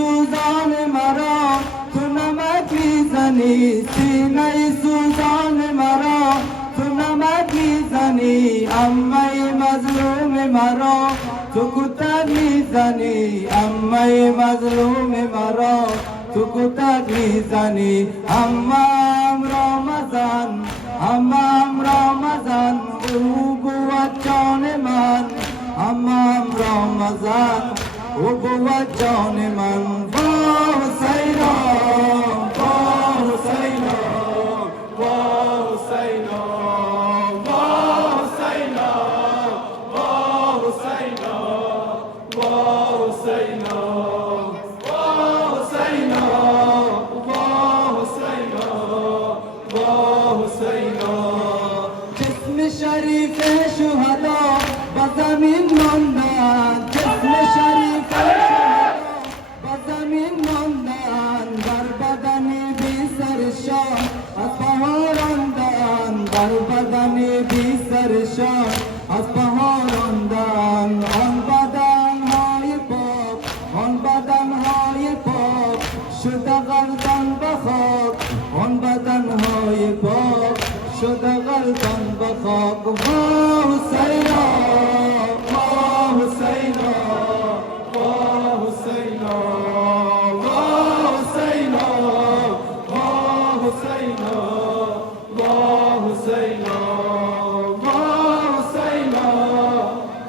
سوزان مرا تو نمک میزنی، سینه سوزان مرا تو نمک میزنی، عمه مظلوم مرا تو کتک میزنی، عمه مظلوم مرا تو کتک میزنی. عمم رمضان، عمم رمضان او بود جان من، عمم رمضان او بود جان من. با حسینا، با حسینا، با حسینا، با حسینا، با حسینا، با حسینا، با حسینا، با حسینا، با حسینا. جسم شریف شهدا با زمین ماندند، جسم شریف شهدا با زمین ماندند، بر بدن بی سرشان از پاها راندند، بر بدن بی سرشان از پاها راندند. آن بدنهای پاک، آن بدنهای پاک شده گردان به خاک، آن بدنهای پاک شده گردان به خاک. با حسینا، با حسینا، با حسینا، با حسینا، با حسینا، با حسینا، با حسینا،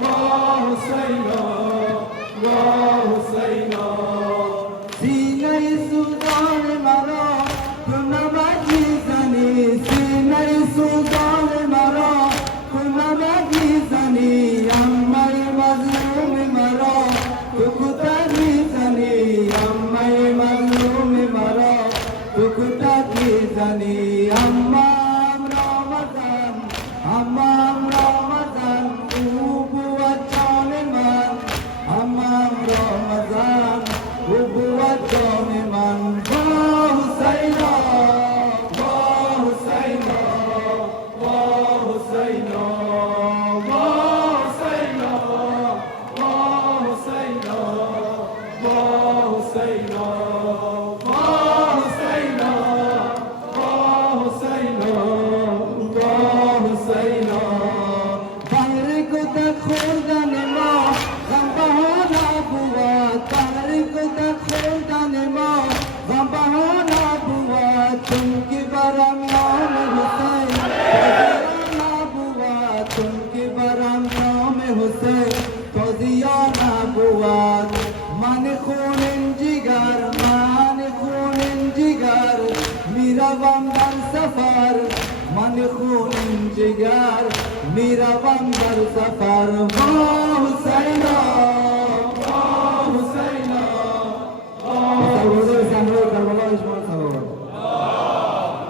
با حسینا، با حسینا. سینه سوزان مرا تو نمک میزنی، سینه سوزان مرا تو نمک میزنی، عمه مظلوم مرا تو کتک میزنی، عمه مظلوم مرا تو کتک میزنی. عمم رمضان، عمم رمضان او بود جان من، عمم رمضان او بود جان من. با حسینا، با حسینا، با حسینا، با حسینا، با حسینا، با حسینا، با حسینا، با حسینا، با حسینا. بهر کتک خوردن ما غم بها نبود، بهر کتک خوردن ما غم بها نبود، چون که برم نام حسین تازیان نبود، چون که برم نام حسین تازیان نبود. من خون جگر، من خون جگر میروم در سفر، من خون جگر میروم در سفر.